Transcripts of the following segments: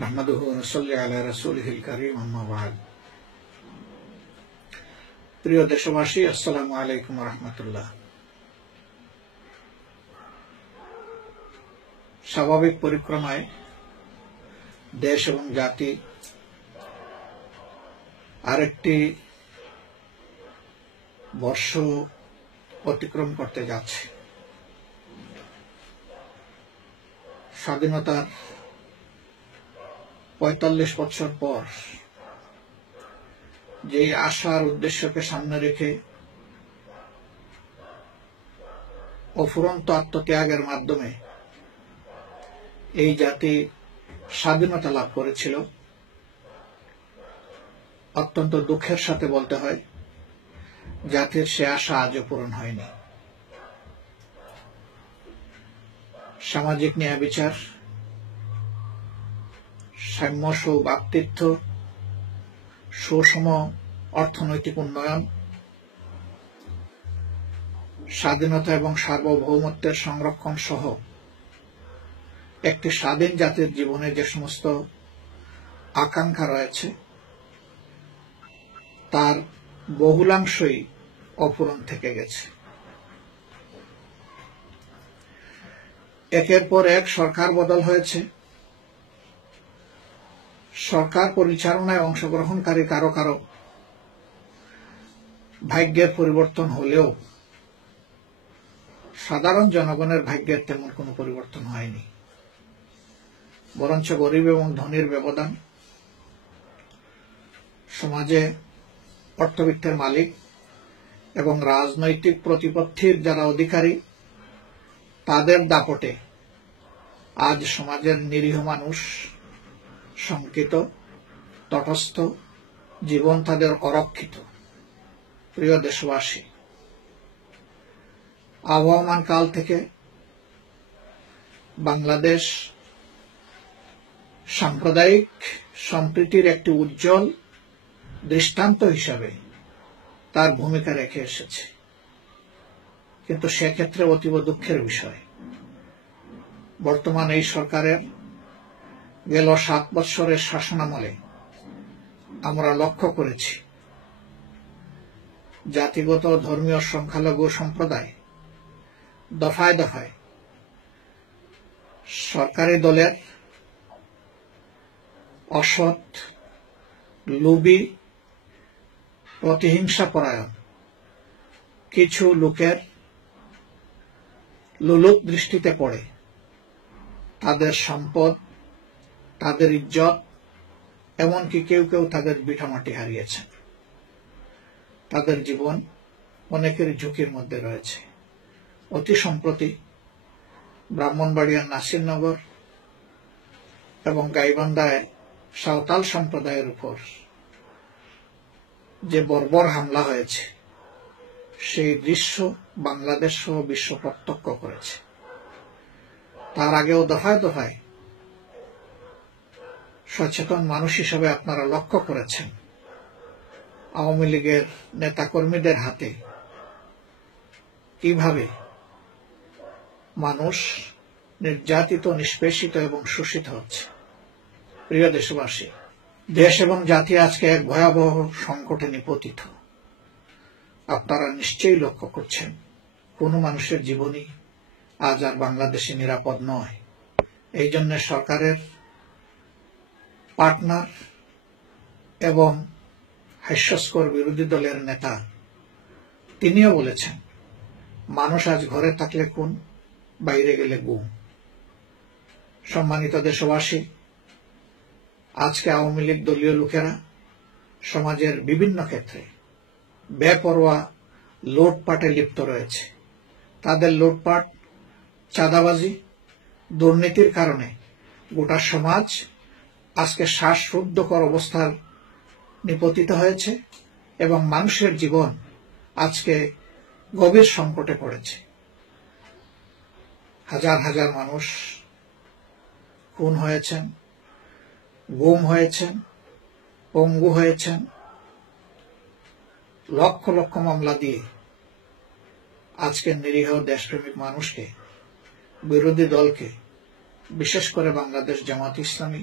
নাহমাদুহু ওয়া নুসাল্লি আলা রাসূলিহিল কারীম আম্মা বা'দ। প্রিয় দেশবাসী, আসসালামু আলাইকুম ওয়া রাহমাতুল্লাহ। স্বাভাবিক পরিক্রমায় দেশ এবং জাতি আরেকটি বর্ষ অতিক্রম করতে যাচ্ছে। স্বাধীনতার ৪৫ বছর পর যে আশার উদ্দেশ্যকে সামনে রেখে অফুরন্ত আত্মত্যাগের মাধ্যমে এই জাতি স্বাধীনতা লাভ করেছিল, অত্যন্ত দুঃখের সাথে বলতে হয় জাতির সে আশা আজও পূরণ হয়নি। সামাজিক ন্যায় বিচার, সাম্য সৌভ্রাতৃত্ব, সুষম অর্থনৈতিক উন্নয়ন, স্বাধীনতা এবং সার্বভৌমত্বের সংরক্ষণ সহ একটি স্বাধীন জাতির জীবনে যে সমস্ত আকাঙ্ক্ষা রয়েছে তার বহুলাংশই অপূরণ থেকে গেছে। একের পর এক সরকার বদল হয়েছে। সরকার পরিচালনায় অংশগ্রহণকারী কারো কারো ভাগ্যের পরিবর্তন হলেও সাধারণ জনগণের ভাগ্যের তেমন কোনো পরিবর্তন হয়নি, বরঞ্চ গরিব এবং ধনীর ব্যবধান, সমাজে অর্থবিত্তের মালিক এবং রাজনৈতিক প্রতিপত্তির যারা অধিকারী তাদের দাপটে আজ সমাজের নিরীহ মানুষ শঙ্কিত, তটস্থ, জীবন তাদের অরক্ষিত। প্রিয় দেশবাসী, আবহমান কাল থেকে বাংলাদেশ সাম্প্রদায়িক সম্প্রীতির একটি উজ্জ্বল দৃষ্টান্ত হিসাবে তার ভূমিকা রেখে এসেছে, কিন্তু সেক্ষেত্রে অতীব দুঃখের বিষয় বর্তমান এই সরকারের গেল ৭ বৎসরের শাসনামলে আমরা লক্ষ্য করেছি জাতিগত ধর্মীয় সংখ্যালঘু সম্প্রদায় দফায় দফায় সরকারি দলের অসৎ, লোভী, প্রতিহিংসাপরায়ণ কিছু লোকের লোলুপ দৃষ্টিতে পড়ে তাদের সম্পদ, তাদের ইজ্জত, এমনকি কেউ কেউ তাদের ভিটামাটি হারিয়েছেন। তাদের জীবন অনেকের ঝুঁকির মধ্যে রয়েছে। অতি সম্প্রতি ব্রাহ্মণবাড়িয়ার নাসিরনগর এবং গাইবান্ধায় সাঁওতাল সম্প্রদায়ের উপর যে বর্বর হামলা হয়েছে সেই দৃশ্য বাংলাদেশ সহ বিশ্ব প্রত্যক্ষ করেছে। তার আগেও দফায় দফায় সচেতন মানুষ হিসেবে আপনারা লক্ষ্য করেছেন আওয়ামী লীগের নেতাকর্মীদের হাতে কিভাবে মানুষ নির্যাতিত, নিষ্পেষিত এবং শোষিত হচ্ছে। প্রিয় দেশবাসী, দেশ এবং জাতি আজকে এক ভয়াবহ সংকটে নিপতিত। আপনারা নিশ্চয়ই লক্ষ্য করছেন কোন মানুষের জীবনই আজ আর বাংলাদেশে নিরাপদ নয়। এই জন্য সরকারের পার্টনার এবং হাস্যস্কর বিরোধী দলের নেতা তিনিও বলেছেন মানুষ আজ ঘরে থাকলে খুন, বাইরে গেলে গুম। সম্মানিত দেশবাসী, আজকে আওয়ামী লীগ দলীয় লোকেরা সমাজের বিভিন্ন ক্ষেত্রে বেপরোয়া লুটপাটে লিপ্ত রয়েছে। তাদের লুটপাট, চাঁদাবাজি, দুর্নীতির কারণে গোটা সমাজ আজকে শ্বাসরুদ্ধকর অবস্থার নিপতিত হয়েছে এবং মানুষের জীবন আজকে গভীর সংকটে পড়েছে। হাজার হাজার মানুষ খুন হয়েছেন, গুম হয়েছেন, পঙ্গু হয়েছেন। লক্ষ লক্ষ মামলা দিয়ে আজকে নিরীহ দেশপ্রেমিক মানুষকে, বিরোধী দলকে, বিশেষ করে বাংলাদেশ জামাত ইসলামী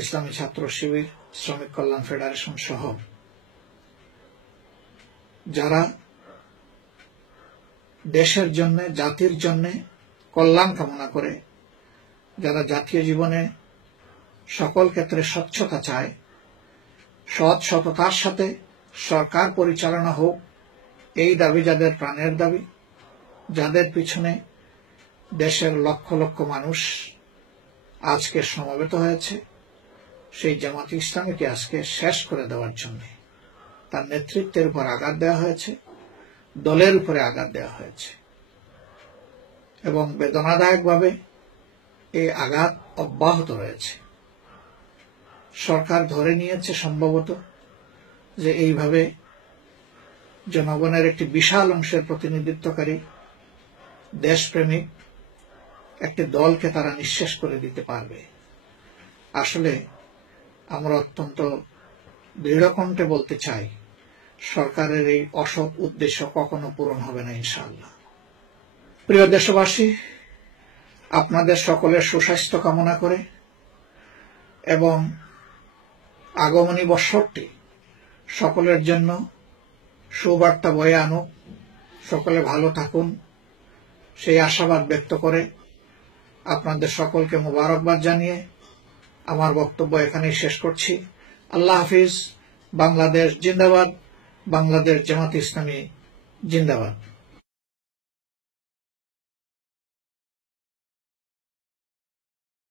ইসলামী ছাত্র শিবির, শ্রমিক কল্যাণ ফেডারেশন সহ যারা দেশের জন্য, জাতির জন্য কল্যাণ কামনা করে, যারা জাতীয় জীবনে সকল ক্ষেত্রে স্বচ্ছতা চায়, সততার সাথে সরকার পরিচালনা হোক, এই দাবি যাদের প্রাণের দাবি, যাদের পিছনে দেশের লক্ষ লক্ষ মানুষ আজকে সমবেত হয়েছে, সেই জামাতে ইসলামীকে আজকে শেষ করে দেওয়ার জন্য তার নেতৃত্বের উপর আঘাত দেওয়া হয়েছে, দলের উপরে আঘাত দেওয়া হয়েছে এবং বেদনাদায়কভাবে এই আঘাত অব্যাহত রয়েছে। সরকার ধরে নিয়েছে সম্ভবত যে এইভাবে জনগণের একটি বিশাল অংশের প্রতিনিধিত্বকারী দেশপ্রেমিক একটি দলকে তারা নিঃশেষ করে দিতে পারবে। আসলে আমরা অত্যন্ত দৃঢ়কণ্ঠে বলতে চাই, সরকারের এই অসৎ উদ্দেশ্য কখনো পূরণ হবে না ইনশাআল্লাহ। প্রিয় দেশবাসী, আপনাদের সকলের সুস্বাস্থ্য কামনা করে এবং আগমনী বৎসরটি সকলের জন্য সুবার্তা বয়ে আনুক, সকলে ভালো থাকুন, সেই আশাবাদ ব্যক্ত করে আপনাদের সকলকে মোবারকবাদ জানিয়ে আমার বক্তব্য এখানেই শেষ করছি। আল্লাহ হাফিজ। বাংলাদেশ জিন্দাবাদ। বাংলাদেশ জামাত ইসলামী জিন্দাবাদ।